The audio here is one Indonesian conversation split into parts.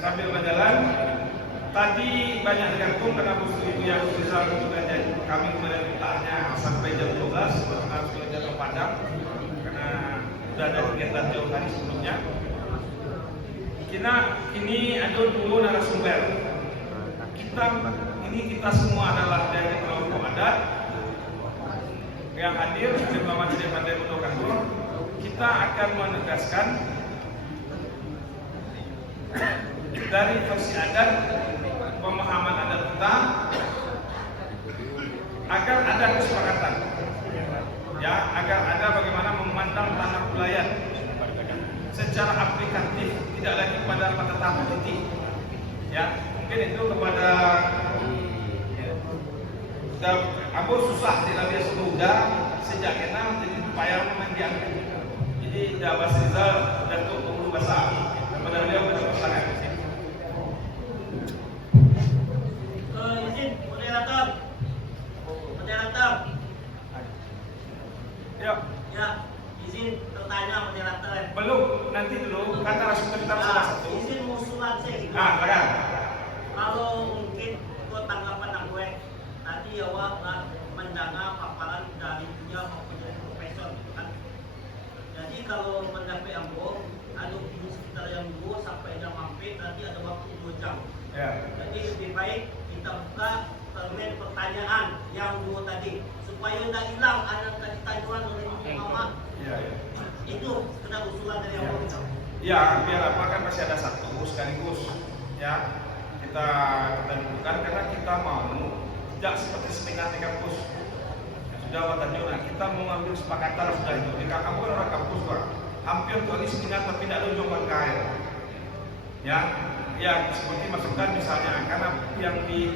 sambil berjalan. Tadi banyak tergantung karena buku yang bisa kami kemudian mintanya sampai jam 12 karena harus kerja ke Padang karena sudah ada kegiatan jauh hari sebelumnya. Ini ada dulu narasumber. Kita semua adalah dari kelompok adat yang hadir di Muhammad Syed Pandai Mudokanur. Kita akan menegaskan dari versi adat, pemahaman adat kita, agar ada kesepakatan, ya, agar ada bagaimana memandang tanah wilayah secara aplikatif, tidak lagi pada tahap titik, ya. Mungkin itu kepada Abu susah di Nabi Suda sejak kenal jadi payah memandian. Jadi Abbas Rizal dan Tuh Basah kepada beliau berpesan. Izin moderator. Ya, izin bertanya moderator. Belum, nanti dulu kata narasumber kita salah satu. Izin usulan saya. Silakan. Kalau mungkin ikut tanggapan aku tadi awak mendengar paparan dari dia maupun dari profesor gitu kan. Jadi kalau mendapat ambo, ada di sekitar yang 2 sampai jam mampir nanti ada waktu 2 jam. Ya. Jadi lebih baik kita buka termen pertanyaan yang 2 tadi supaya tidak hilang ada tadi tajuan oleh Mama. Ya. Itu kena usulan dari ambo. Ya, biar apa kan masih ada satu sekaligus, ya. Kita tentukan karena kita mau tidak seperti seminar di kampus. Sudah watannya, nah, kita mau ngambil kesepakatan sudah itu. Di kamu kan orang kampus Pak, hampir kali seminar tapi tidak ada ujung KL. Ya seperti masukan misalnya karena yang di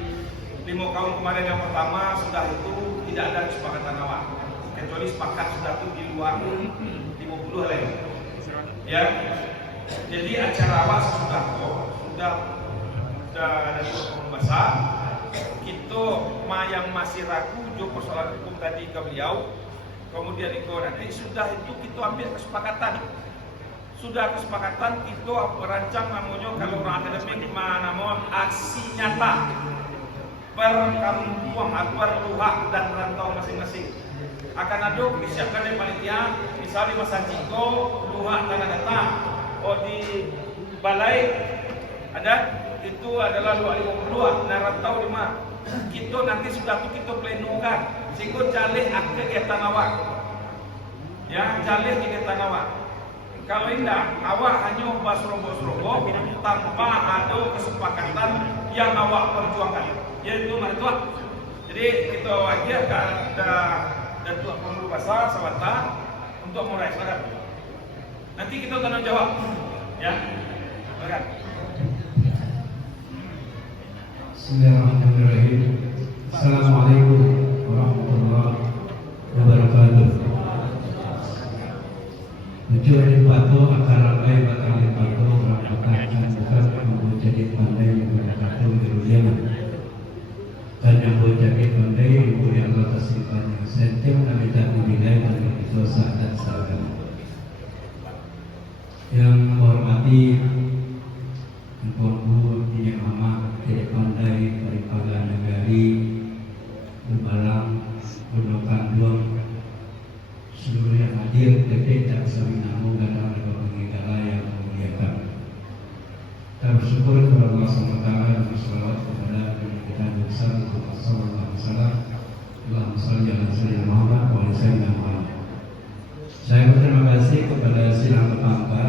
5 tahun kemarin yang pertama sudah itu tidak ada kesepakatan awal. Kecuali sepakat sudah itu di luar 50 lain. Ya, jadi acara awal sudah dari besar. Kita yang masih ragu jo persoalan hukum tadi ke beliau, kemudian itu nanti sudah itu kita ambil kesepakatan. Sudah kesepakatan kita merancang namanya kalau orang akademik namanya aksi nyata perkampungan, perluhak dan rantau masing-masing. Akan ada disiapkan oleh panitia, misalnya Mas Anjiko, luhak tanah datang, di balai ada itu adalah luar 50 dan rantau 5. Kita nanti sudah kita plenukan sehingga jalih kegiatan awak, ya, jalih kegiatan awak. Kalau tidak, awak hanya basrobo-basrobo tanpa ada kesepakatan yang awak perjuangkan, yaitu itu. Jadi kita wajib ada Datuk Pemulu Basar Sawata untuk mulai silakan. Nanti kita tanya jawab, ya, silakan. Bismillahirrahmanirrahim. Assalamualaikum warahmatullahi wabarakatuh. Tujuan limpato akan ramai batang limpato ramai bukan kamu jadi pandai menggunakan kerugian. Dan yang boleh jadi pandai boleh Allah kasihkan yang sentim kami tak dinilai dari dosa dan salah. Yang menghormati Engkau yang amat jadi pandai daripada negari berbalang berdokan luang seluruh yang hadir detik tak sami namu gadang dan penggigala yang memuliakan. Kita bersyukur kepada Allah SWT dan bersalawat kepada kita besar Muhammad SAW. Allahumma shalli ala sayyidina Muhammad wa ala sayyidina Muhammad. Saya berterima kasih kepada Sidang Petangka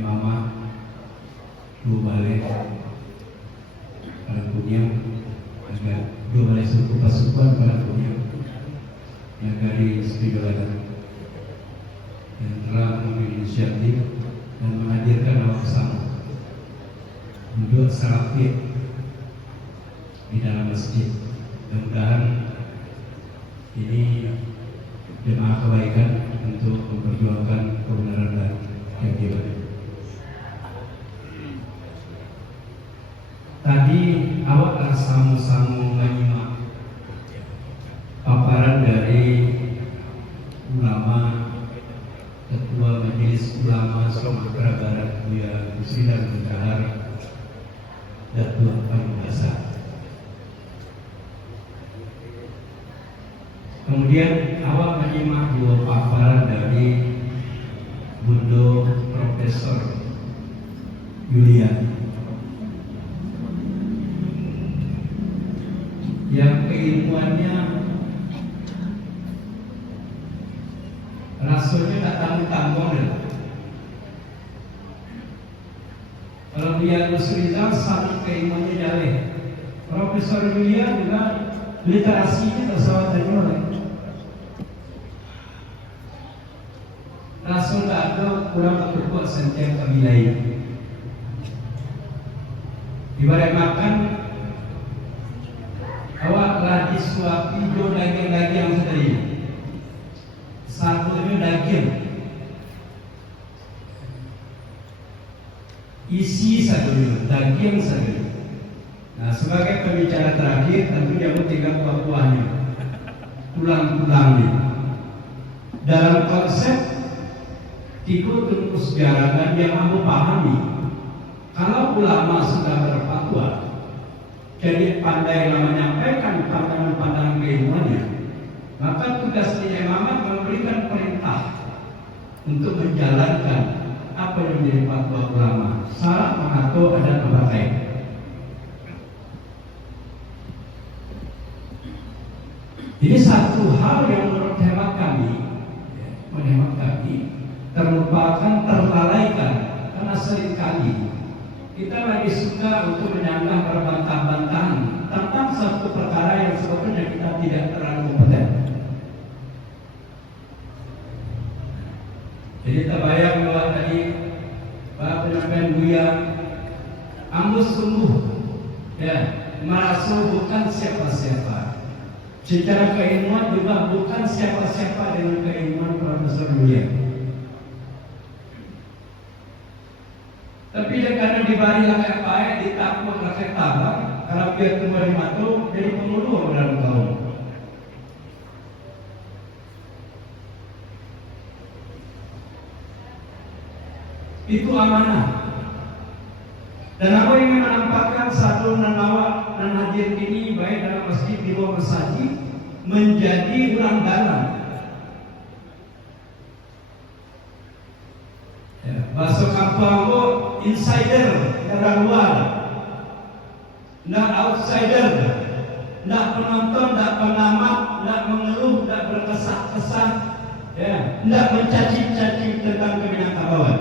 Mama dua balik pada punya agak dua balik suku pasukan pada punya yang dari Spidolagan yang telah mengambil inisiatif dan menghadirkan awak bersama duduk serapit di dalam masjid. Mudah-mudahan ini jemaah kebaikan untuk memperjuangkan kebenaran dan keadilan. Tadi awak sama-sama menyimak paparan dari ulama, Ketua Majelis Ulama Sumatera Barat Buya Muslidan Dahar Datuk Pamungkasa. Kemudian awak menyimak dua paparan dari Bundo Profesor Yulian yang keilmuannya rasanya tak tanggung-tanggung. Kalau dia Nusrizal sama keilmuannya jauh. Profesor Yulian juga literasinya tersawatannya oleh Rasul tak ada kurang berkuat sentiap kabilai. Ibarat makan awak lagi suapi do daging-daging yang tadi. Satunya daging. Isi satunya, daging satunya. Nah, sebagai pembicara terakhir tentu dia tinggal buah-buahnya, tulang-tulangnya. Dalam konsep ikut terus jaranan yang aku pahami, kalau ulama sudah berfatwa, jadi pandai menyampaikan pandangan-pandangan keilmuannya, maka tugas imamat memberikan perintah untuk menjalankan apa yang menjadi fatwa ulama, syarat mengatur dan memakai. Ini satu hal yang menurut hemat kami terlupakan, terlalaikan, karena seringkali kita lagi suka untuk menyanggah berbantah-bantahan tentang satu perkara yang sebetulnya kita tidak terlalu kompeten. Jadi terbayang bahwa tadi Pak Penyampaian Buya Ambus sungguh merasa bukan siapa-siapa. Secara keilmuan juga bukan siapa-siapa dengan keilmuan Profesor Buya. Tapi karena dibari lakai baik, ditakut lakai tabak, kalau biar tumbuh di matu, jadi pemuluh dalam kaum. Itu amanah. Dan aku ingin menampakkan satu nanawak dan hadir ini baik dalam masjid di luar masjid menjadi ulang dalam. Bahasa kampung insider orang luar, nak outsider, nak penonton, nak pengamat, nak mengeluh, nak berkesan-kesan, nak mencaci-caci tentang Minangkabauan.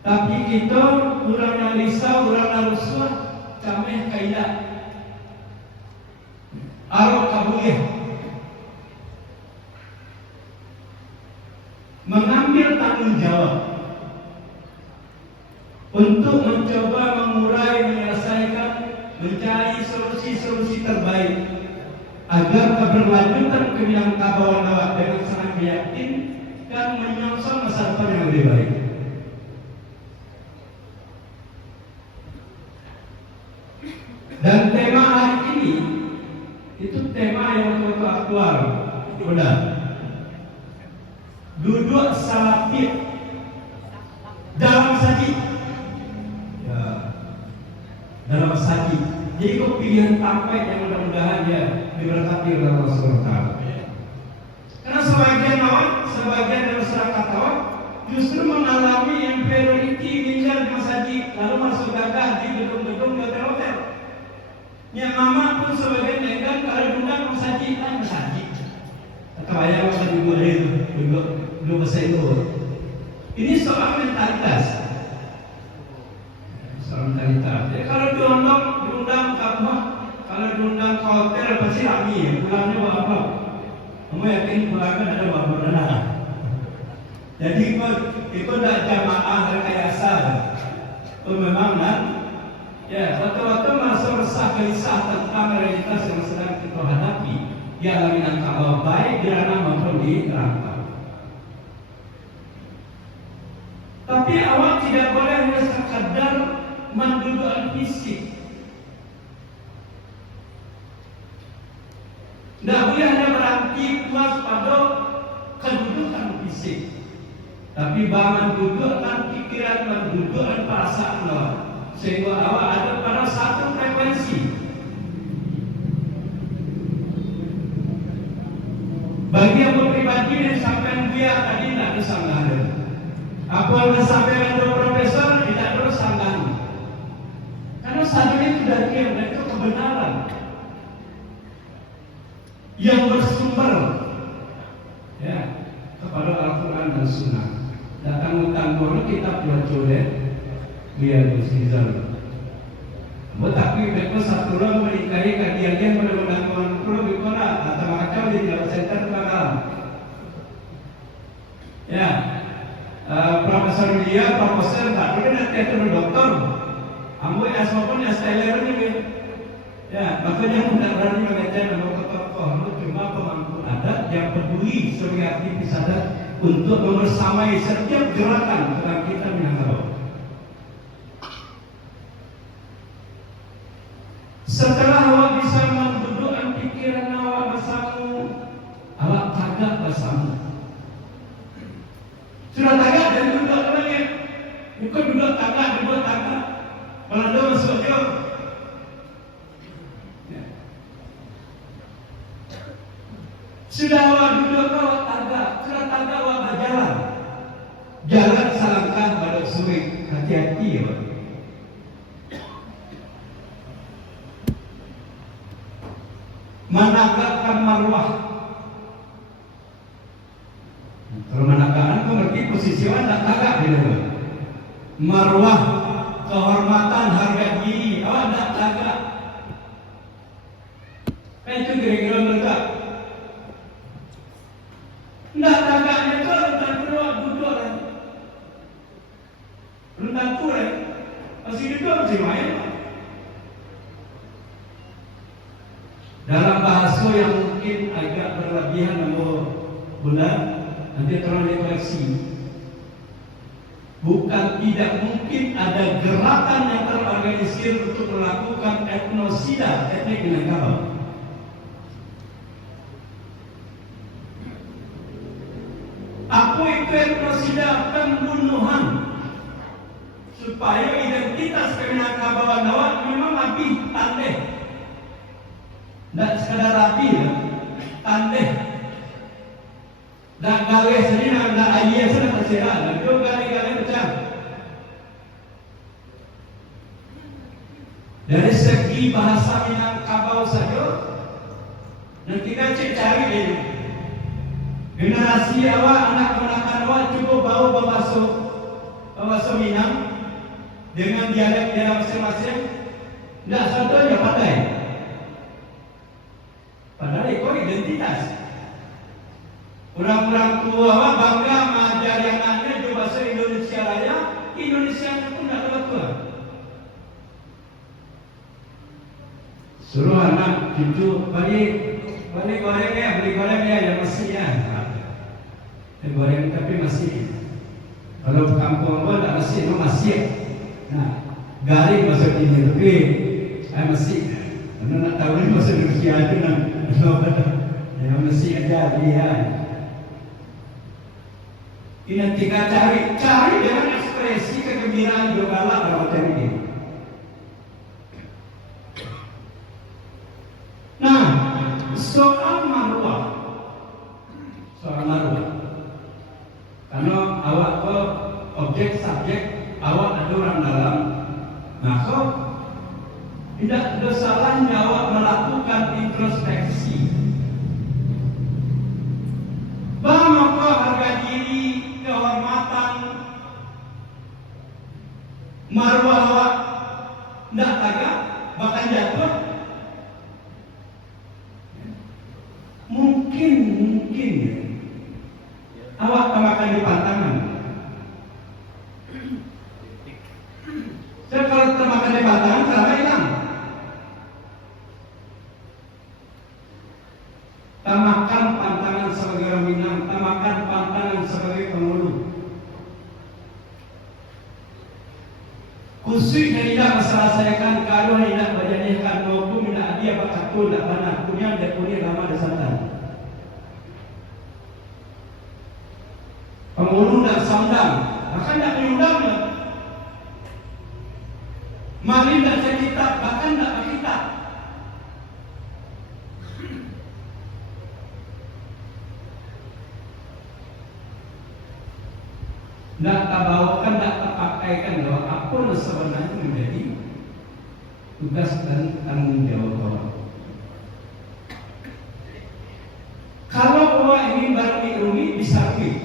Tapi kita kurang risau, kurang rusuh, kami kaidah arok kabulih. Mengambil tanggung jawab untuk mencoba mengurai, menyelesaikan, mencari solusi-solusi terbaik agar keberlanjutan Minangkabauan awak dengan sangat yakin dan menyongsong masa depan yang lebih baik. Dan tema hari ini itu tema yang betul-betul aktual, benar. Duduk salafit dalam sajid, dalam sajid. Jadi kau pilihan tampai yang mudah-mudahan ya diberkati oleh Allah SWT. Karena sebagian dari masyarakat awak justru mengalami inferiority tinggal di masjid, lalu masuk gagah di gedung-gedung hotel-hotel. Yang mama pun sebagian negan kalau diundang masjid. Kebayang kalau dibuat itu belum selesai itu. Ini soal mentalitas. Jadi kalau diundang kamu, kalau diundang ke hotel pasti rame. Pulangnya bawa apa? Kamu yakin pulangnya ada bawa berdana? Jadi ikut tidak jamaah rekayasa. Memang kan? Ya, betul-betul merasa resah gelisah tentang realitas yang sedang kita hadapi. Yang Minangkabau baik di ranah maupun di rantau. Tapi awak tidak boleh hanya sekadar mendudukan fisik. Tidak boleh hanya berarti puas pada kedudukan fisik. Tapi bangun dudukkan pikiran, mendudukkan perasaan lo, sehingga awak ada pada satu frekuensi. Bagi yang pribadi yang sampai dia tadi tidak ada sanggahan. Apa yang disampaikan oleh profesor tidak ada sanggahan. Karena sadar itu dari dia dan itu kebenaran yang bersumber ya kepada Al-Quran dan Sunnah. Datang utang dulu kitab Al-Quran dia bersizal. Tapi mereka satu orang menikahi kajian pada undang pulau bikola atau macam di dalam center bakal. Ya, Profesor dia, Profesor tak dulu nanti ada doktor. Ambo as maupun as Taylor ini. Ya, makanya tidak berani mengajar nama tokoh. Cuma pemangku adat yang peduli sebagai aktivis adat untuk membersamai setiap gerakan kita Minangkabau. Setelah awak bisa mendudukkan pikiran awak bersama, awak tagak bersama. Sudah tagak dan duduk lagi. Bukan duduk tagak. Kalau ada masuk jauh. Sudah awak duduk awak tagak, sudah tagak awak berjalan. Jalan selangkah pada suri, hati-hati ya. Menegakkan marwah. Kalau menegakkan itu ngerti posisi awak tak tagak gitu. Marwah, kehormatan, harga diri, awak tak tagak. Itu kira-kira menegak. Tidak tagaknya itu rentan keluar duduk kan. Rentan kurang. Masih duduk masih main. Dalam bahasa yang mungkin agak berlebihan nombor bulan nanti terang dikoreksi. Bukan tidak mungkin ada gerakan yang terorganisir untuk melakukan etnosida etnik Minangkabau. Aku itu etnosida pembunuhan supaya identitas Minangkabauan awak memang lebih tandeh. Tidak sekadar rapi, tandeh. Tidak gawe sendiri, tidak ayah sudah terserah. Itu gali-gali pecah. Dari segi bahasa Minangkabau saja, dan kita cari ini. Generasi awak, anak-anak awak cukup bau bahasa Minang dengan dialek daerah masing-masing. Tidak satunya pandai. Padahal itu identitas. Orang-orang tua awak bangga mengajari anaknya di bahasa Indonesia Raya, Indonesia pun tidak tua. Suruh anak cucu beli gorengnya yang masih ya. Goreng tapi masih. Kalau kampung pun tak masih, no masih. Nah, garing masuk ini tapi masih. Karena nak tahu ni masuk Indonesia itu nak. Yang mesti ada dia. Ini tinggal cari dengan ekspresi kegembiraan berbalap dalam ini. Nah, soal marwah. Karena awak ke objek subjek, awak ada orang dalam. Maka tidak ada salahnya awak melakukan introspeksi. Bahwa harga diri, kehormatan, marwah awak tidak tagak, bahkan jatuh. Mungkin ya. Awak makan di pantangan. Saya kalau termakan di pantangan, selama hilang. Tamakan pantangan sebagai orang Minang, tamakan pantangan sebagai penghulu. Khusus tidak masalah saya kan kalau tidak berjanjikan maupun tidak dia bakatun tidak banyak punya dan punya lama dasar. pengulung dan samdang, bahkan tidak diundangnya. Malin dan sekitar, bahkan tidak berkitab. Tidak terbawakan, tidak terpakaikan bahwa apa sebenarnya menjadi tugas dan tanggung jawab orang. Kalau awak ingin barang bisa rumit,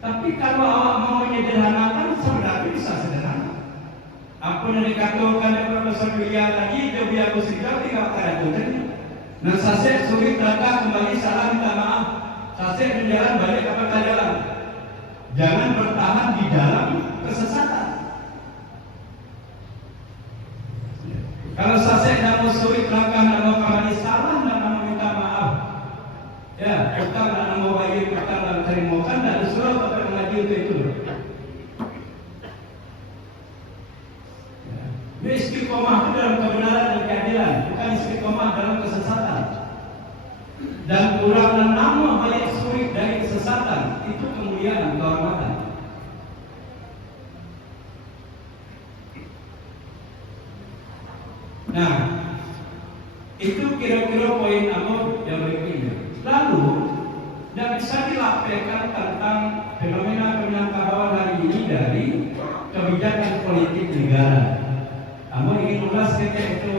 tapi kalau awak mau menyederhanakan sebenarnya bisa sederhana. Apa yang dikatakan oleh Profesor William tadi, dia biar bersejarah tinggal kata tujuannya. Nah, sasek sulit datang kembali salah minta maaf. Sasek berjalan balik kepada jalan. Jangan bertahan di dalam kesesatan. Kalau sasek tidak mau sulit belakang, tidak mau kembali salah, tidak mau minta maaf. Ya, kita tidak mau bayi, kita tidak terima, kan tidak disuruh pada mengaji untuk itu. Ya, istiqomah itu dalam kebenaran dan keadilan, bukan istiqomah dalam kesesatan. Dan kurangnya nama balik sulit dari kesesatan, itu kemuliaan, kehormatan. Nah, itu kira-kira poin Amor yang berikutnya. Lalu, tidak bisa dilapehkan tentang fenomena Minangkabau hari ini dari kebijakan politik negara. Amor ingin ulas ketika itu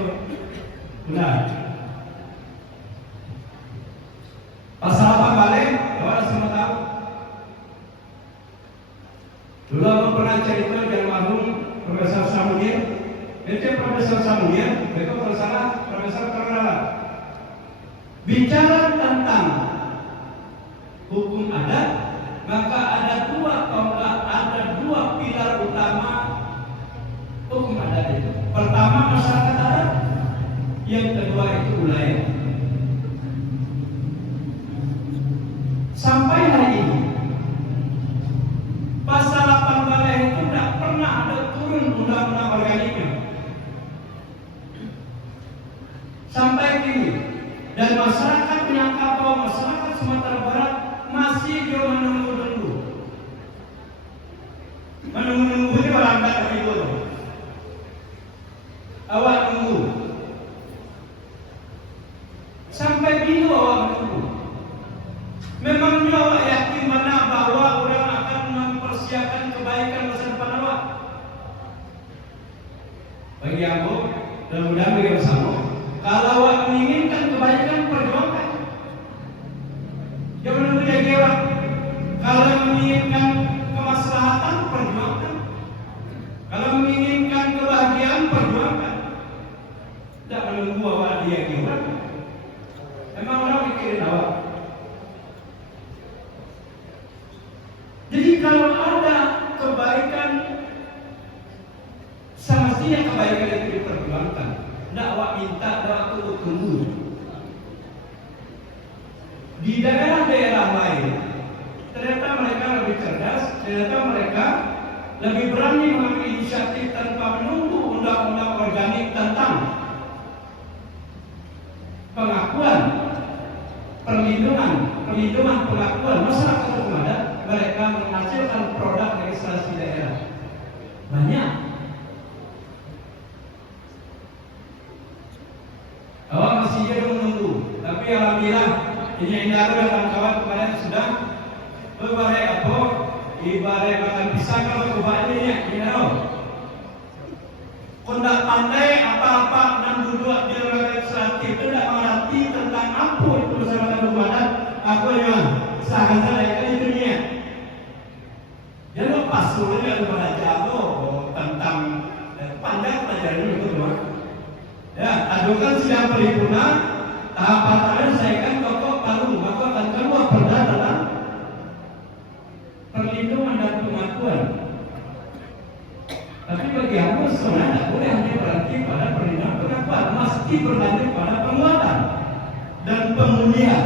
benar. Pasal apa balik? Orang semua tahu. Dulu Amor pernah cerita dengan almarhum Profesor Samuel. Itu Profesor Samuel, itu bersalah Profesor Terlalu. Bicara tentang hukum adat, maka ada dua pilar utama hukum adat itu. Pertama masyarakat adat, yang kedua itu wilayah. Sampai hari ini, pasal 8 itu tidak pernah ada turun undang-undang organiknya. Sampai kini, dan masyarakat Minangkabau, masyarakat Sumatera Barat masih dia menunggu-nunggu. Menunggu-nunggu ini orang tak itu. Awak nunggu. Sampai bingung awak menunggu. Memangnya awak yakin mana bahwa orang akan mempersiapkan kebaikan masa depan awak? Bagi aku, mudah-mudahan bagi bersama. Kalau awak menginginkan kebaikan, perjuangkan. Jangan menunggu jadi orang. Kalau menginginkan kemaslahatan, perjuangkan. Kalau menginginkan kebahagiaan, perjuangkan. Tidak menunggu awak dia orang. Memang orang mikirin awak. Jadi kalau ada kebaikan, semestinya kebaikan itu diperjuangkan. Tidak awak minta, awak tunggu. Di daerah-daerah lain, ternyata mereka lebih cerdas, ternyata mereka lebih berani mengambil inisiatif tanpa menunggu undang-undang organik tentang pengakuan, perlindungan pengakuan masyarakat hukum adat. Mereka menghasilkan produk legislasi daerah banyak. Awak masih jadi menunggu, tapi alhamdulillah ini baru datang kawan kemarin sudah berbarai apa, ibarat makan pisang kalau kebanyakan ini tahu. Kondak pandai apa-apa 62 di lembaga legislatif itu tidak mengerti tentang apa itu masyarakat hukum adat, apa yang sahaja itu dunia. Jangan lepas dulu ya kepada jauh tentang panjang pelajaran itu doang. Ya, adukan sidang paripurna tahap pertama saya kan pokok baru maka akan keluar perda dalam perlindungan dan pengakuan. Tapi bagi aku sebenarnya tidak boleh hanya berarti pada perlindungan pengakuan, mesti berlanjut pada penguatan dan pemulihan.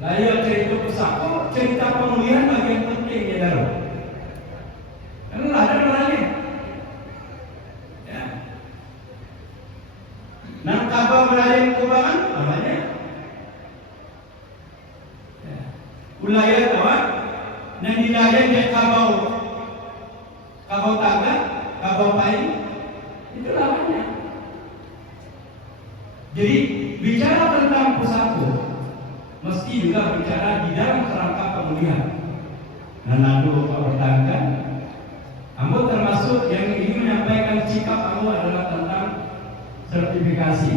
Layak cerita pesako, cerita pemulihan bagian penting ya dalam. Karena ada orangnya. Minangkabau melayani keuangan namanya wilayah gaya dia kabau tangga, kabau pain, itu lawannya. Jadi bicara tentang pusako, mesti juga bicara di dalam kerangka pemulihan. Nanado pertangga, Ambo termasuk yang ingin menyampaikan sikap Ambo adalah tentang sertifikasi.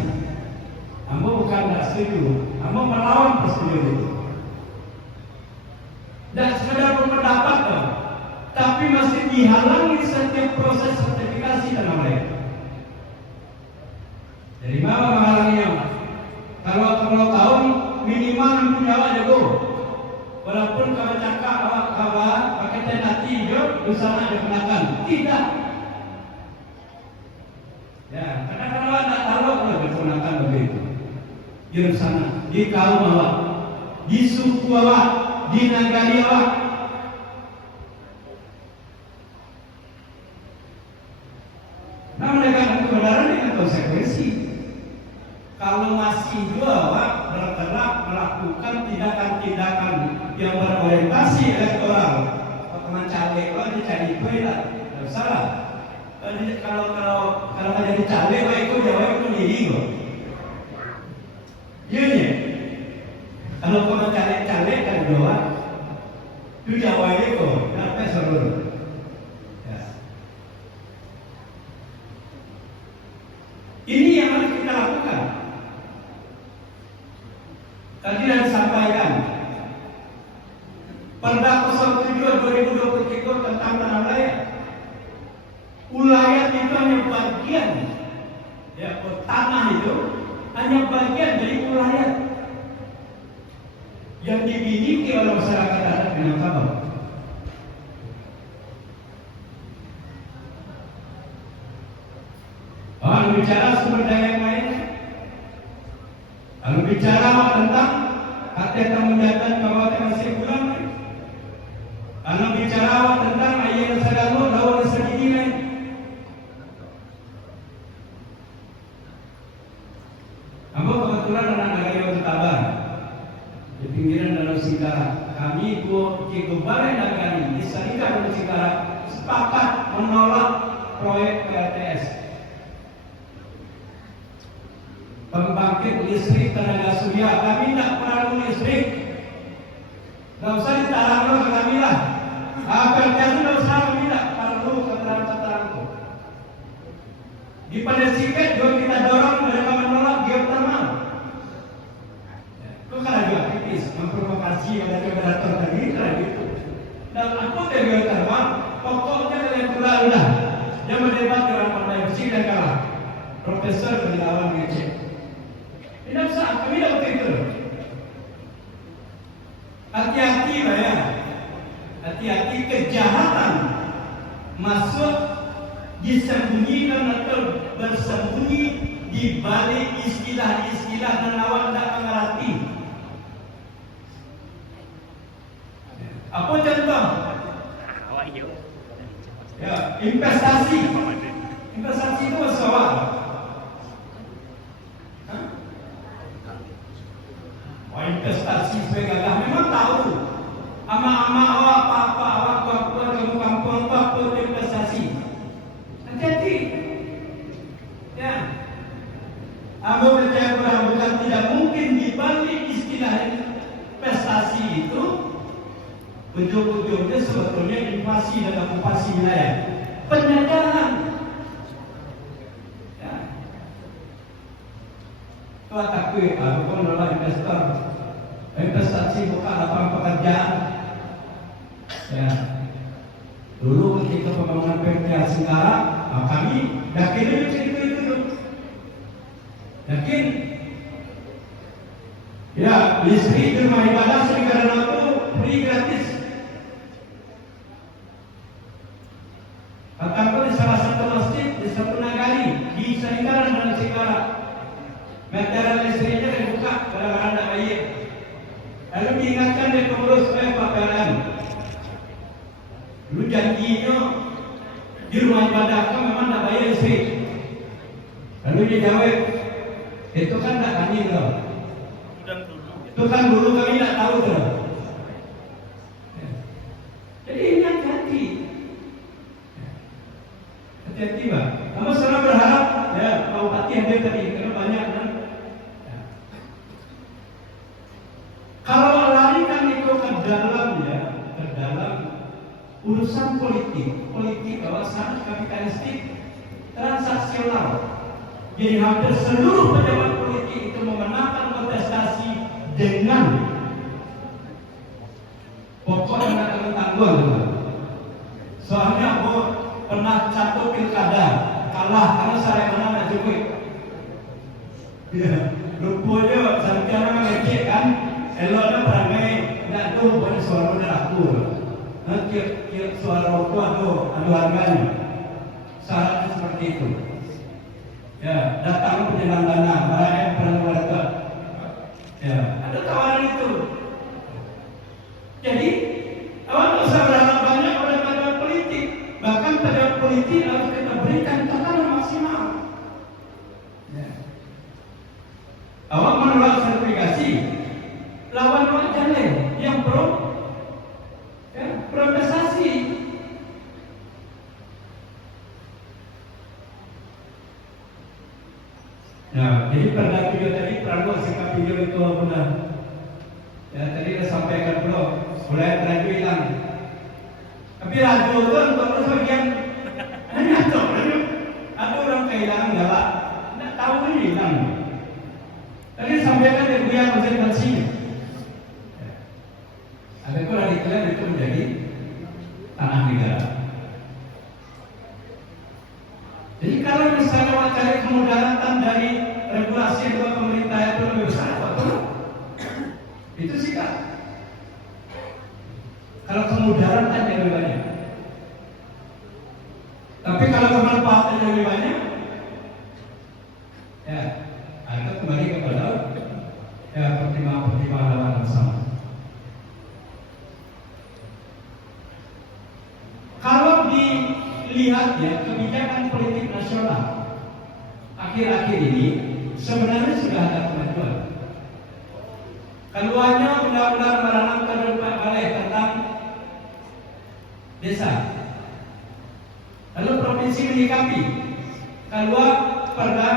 Ambo bukan tidak setuju, Ambo melawan persetujuan itu. Dan sekedar berpendapat, tapi masih dihalangi setiap proses sertifikasi tanah lain. Dari mana menghalanginya? Kalau tahun minimal 6 nyawa jago. Walaupun kalau cakap awak kawan pakai tenati je, usahanya dikenakan. Tidak. Ya, kadang-kadang awak tak tahu kalau dikenakan begitu. Di sana, di kaum awak, di suku awak, di negara awak. Nah, menegakkan kebenaran dengan konsekuensi. Kalau masih dua awak bergerak melakukan tindakan-tindakan yang berorientasi elektoral, teman caleg kalau dicari kue lah, tidak salah. Kalau jadi caleg, itu jawab itu diri kok. Iya nih. Kalau kau caleg kan doa, itu jawab itu, kenapa seluruh? Ini yang harus kita lakukan. Tadi sudah disampaikan Perda 07/2023 tentang tanah layak. Ulayat itu hanya bagian, ya, tanah itu hanya bagian dari ulayat yang dimiliki oleh masyarakat adat Minangkabau. Kalau bicara sumber daya yang lain, kalau bicara tentang KTT Menjatan Kabupaten Masih Pulang, kalau bicara tentang ayat segala lawan sedikit, Ambo kebetulan anak negara Tabah di pinggiran Danau Singkara. Kami Kiko Balai Nagari di Sarika Danau Singkara sepakat menolak proyek PLTS. Pembangkit listrik tenaga surya, kami tidak perlu listrik. Tidak usah ditarang ke kami lah. PLTS tidak usah, kami tidak perlu keterangan itu. Di Padasiket juga kita dorong mereka menolak geotermal. Itu kan juga kritis, memprovokasi pada moderator tadi kan gitu. Dan aku dari geotermal, pokoknya kalian pulang lah. Yang mendebat dengan partai bersih dan kalah. Profesor Berlawan ngecek. Tidak usah, kami tidak begitu. Hati-hati lah ya. Hati-hati kejahatan masuk disembunyikan atau bersembunyi di balik istilah-istilah dan awak tidak mengerti. Apa contoh? Ya, investasi. Investasi itu soal. Investasi sebagai gagah memang tahu. Ama-ama awak apa-apa awak buat kampung apa investasi. Hati-hati. Ya. Ambo percaya bukan tidak mungkin dibalik istilah investasi itu ujung-ujungnya sebetulnya invasi dan okupasi wilayah. Penjajahan. Ya. Kalau takut, bukan adalah investor. Investasi bukan lapangan pekerjaan. Ya. Dulu ketika pembangunan PMTA Singkara, kami yakin itu. Yakin. Ya, listrik di rumah ibadah Singkara itu free gratis. Kataku di salah satu masjid di satu nagari di Singkara dan Singkara, meteran listriknya dibuka kadang-kadang tidak baik. Lalu diingatkan dari pengurus Pak PLN. Lu janjinya di rumah ibadah kan memang tidak bayar listrik. Lalu dia jawab, itu kan tidak kami loh. Itu kan dulu kami tidak tahu tuh. Jadi tiba-tiba. Namun saya berharap ya Pak Bupati hadir tadi karena banyak kan. Ya. Kalau lari kan itu ke dalam urusan politik bahwa sangat kapitalistik, transaksional. Jadi hampir seluruh pejabat politik itu memenangkan kontestasi dengan pokok dan tanggung. Soalnya aku pernah catur pilkada kalah karena saya mana nak cukup. Ya, rupanya sampai ngecek kan, eloknya perangai tidak tuh pada suara udah aku. Nanti suara aku adu harganya. Syaratnya seperti itu. Ya, datang penyelang dana, barangnya pernah warga. Ya, ada tawaran itu. Jadi, awak tak usah berharap banyak pada pejabat politik. Bahkan pejabat politik harus kita berikan tekanan maksimal. Ya. Awak menolak sertifikasi, lawan awak jalan yang protestasi. Nah, jadi pada video tadi Prabowo sikap video itu benar. Ya, tadi saya sampaikan dulu, mulai ragu hilang. Tapi ragu itu untuk sebagian hanya ada orang kehilangan galak, tidak tahu ini hilang. Tadi sampaikan dia punya konsekuensi. Ada kurang diklaim itu menjadi tanah negara. Jadi kalau misalnya mau cari kemudaratan dari regulasi yang buat pemerintah itu lebih besar, betul? Itu sih Kak. Kalau kemudaratan yang lebih banyak. Tapi kalau kemanfaatan yang lebih banyak, ya, ada kembali kepada ya pertimbangan lawan bersama. Kalau dilihat ya kebijakan politik nasional akhir-akhir ini sebenarnya sudah ada kemajuan. Keduanya undang-undang meranangkan balai tentang desa. Lalu provinsi menyikapi kedua perda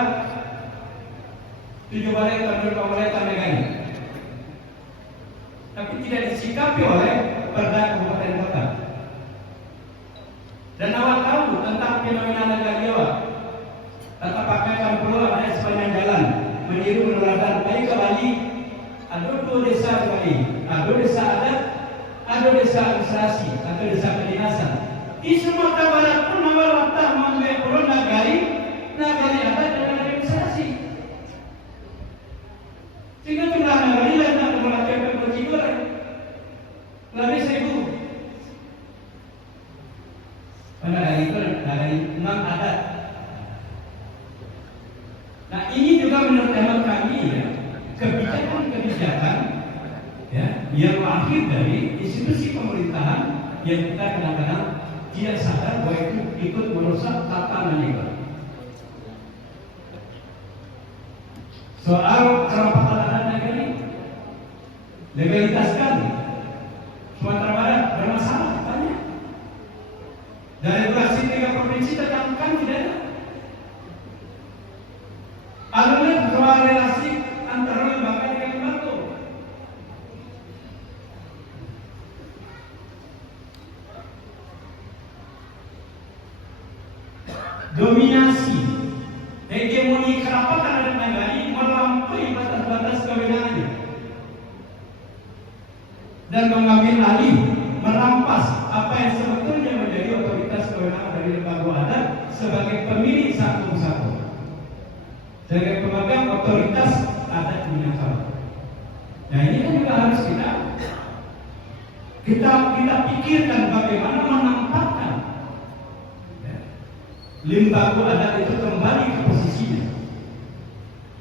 7 balai tahun 2 balai tahun. Tapi tidak disikapi oleh perda kabupaten kota. Dan awak tahu tentang fenomena nagariawa. Tata pakai kan perlu ada sepanjang jalan meniru menerapkan baik ke Bali. Ada 2 desa di Bali, ada desa adat, ada desa administrasi, atau desa kedinasan. Di Sumatera Barat pun nama rata mengambil perlu nagari adat dan administrasi. Sehingga jumlah nagari lain nak melakukan percikan lebih 1000. Pada hari itu dari 6 adat. Nah ini juga menurut hemat kami ya kebijakan ya yang lahir dari institusi pemerintahan yang kita kadang-kadang tidak sadar bahwa itu ikut merusak tatanan negara. Soal kerampatan adat negeri, legalitas kan Sumatera Barat bermasalah banyak. Dari regulasi 3 provinsi tercantumkan tidak ada. Alurnya soal relasi antara lembaga dengan lembaga. Dominasi, hegemoni kerapatan adat nagari melampaui batas-batas kewenangannya dan mengambil alih, merampas apa yang sebetulnya menjadi otoritas kewenangan dari lembaga adat sebagai pemilik satu-satu, sebagai pemegang otoritas adat Minangkabau. Nah ini kan juga harus kita pikirkan bagaimana menempatkan lembaga adat itu kembali ke posisinya.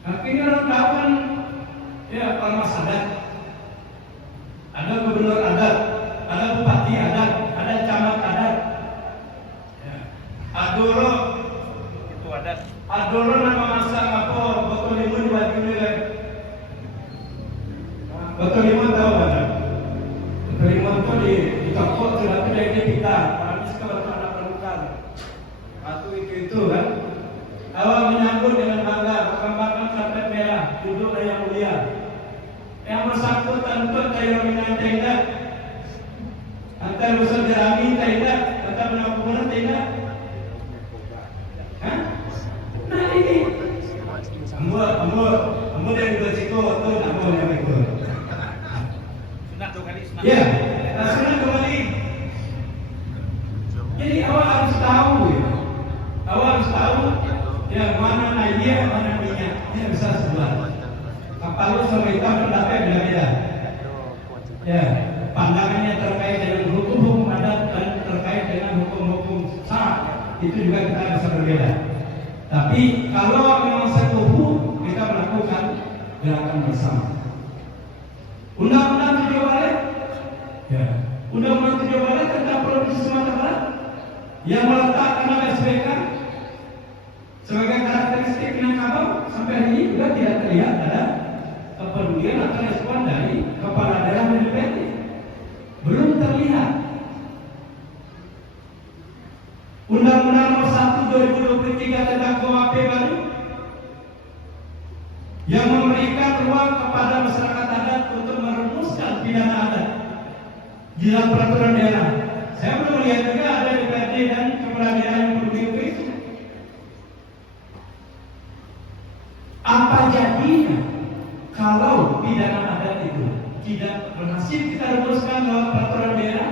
Akhirnya orang tahu kan ya Palmas adat, ada gubernur adat, ada bupati adat, ada camat adat. Ya. Adoro itu adat. Adoro nama masak apa? Botol limun baju nilai. Botol limun tahu kan? Botol limun tu di toko sudah ada di pita. Habis ke batu anak perlukan. Atau itu duduklah yang mulia. Yang bersangkutan untuk kayak dengan tenda, antar usul jerami tenda, antar menangkuman tenda. Hah? Nah ini, amor dari bersiko atau amor yang ikut. Sunat tuh kali sunat. Ya, sunat kembali. Jadi awak harus tahu ya. Awak harus tahu ya mana naik, mana minyak. Ini bisa sebelah. Kalau sama hitam pendapat beda-beda. Ya, pandangannya terkait dengan hukum-hukum adat dan terkait dengan hukum-hukum syarat itu juga kita bisa berbeda. Tapi kalau memang setuju, kita melakukan gerakan bersama. Undang-undang 7 Barat, ya, Undang-undang 7 Barat tentang Provinsi Sumatera Barat yang meletakkan SPK sebagai karakteristik Minangkabau sampai hari ini juga tidak terlihat ada kepedulian atau respon dari kepala daerah dan DPRD. Belum terlihat. Undang-Undang Nomor 1 2023 tentang KUHP baru yang memberikan ruang kepada masyarakat adat untuk merumuskan pidana adat di dalam peraturan daerah. Saya belum lihat juga ada DPRD dan kepala daerah yang peduli itu. Apa jadinya kalau pidana adat itu tidak berhasil kita rumuskan lewat peraturan daerah,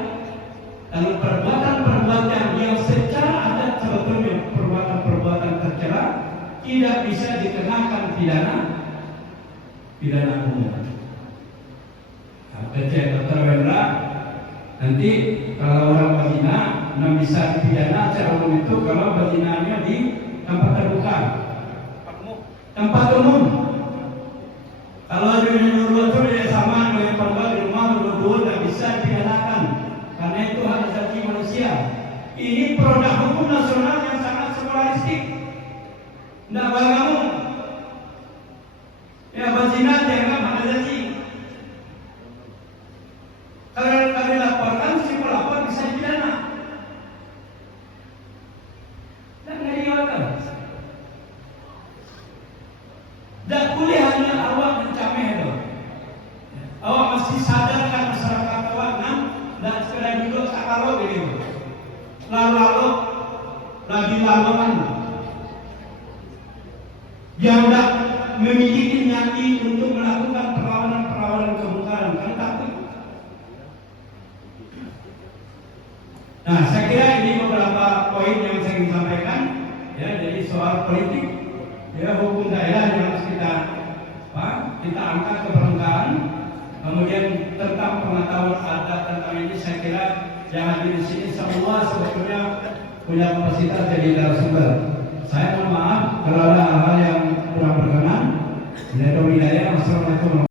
lalu perbuatan-perbuatan yang secara adat sebetulnya perbuatan-perbuatan tercela tidak bisa dikenakan pidana umum. Kecil Dr. Wendra, nanti kalau orang berzina nggak bisa dipidana secara umum itu kalau berzinanya di tempat terbuka, tempat umum. Kalau dulu itu sama dengan perbuatan di rumah berdua tidak bisa dipidanakan karena itu hak asasi manusia. Ini produk hukum nasional yang sangat sekularistik. Tidak bergabung. Ya berzina dianggap hak asasi. Kalau dilaporkan si pelapor bisa dipidana. Dan dari awal. Dan kuliahnya awak mencameh itu. Awak mesti sadarkan masyarakat awak dan sekedar duduk sakalo begitu. Lalu lagi laluan yang tidak memiliki nyati untuk melakukan perlawanan kemungkaran kan takut. Nah, saya kira ini beberapa poin yang saya ingin sampaikan. Ya, jadi soal politik, ya hukum daerah yang harus kita angkat ke permukaan. Kemudian tentang pengetahuan adat tentang ini, saya kira yang hadir di sini semua sebetulnya punya kapasitas jadi narasumber. Saya mohon maaf kalau ada hal yang kurang berkenan. Assalamualaikum.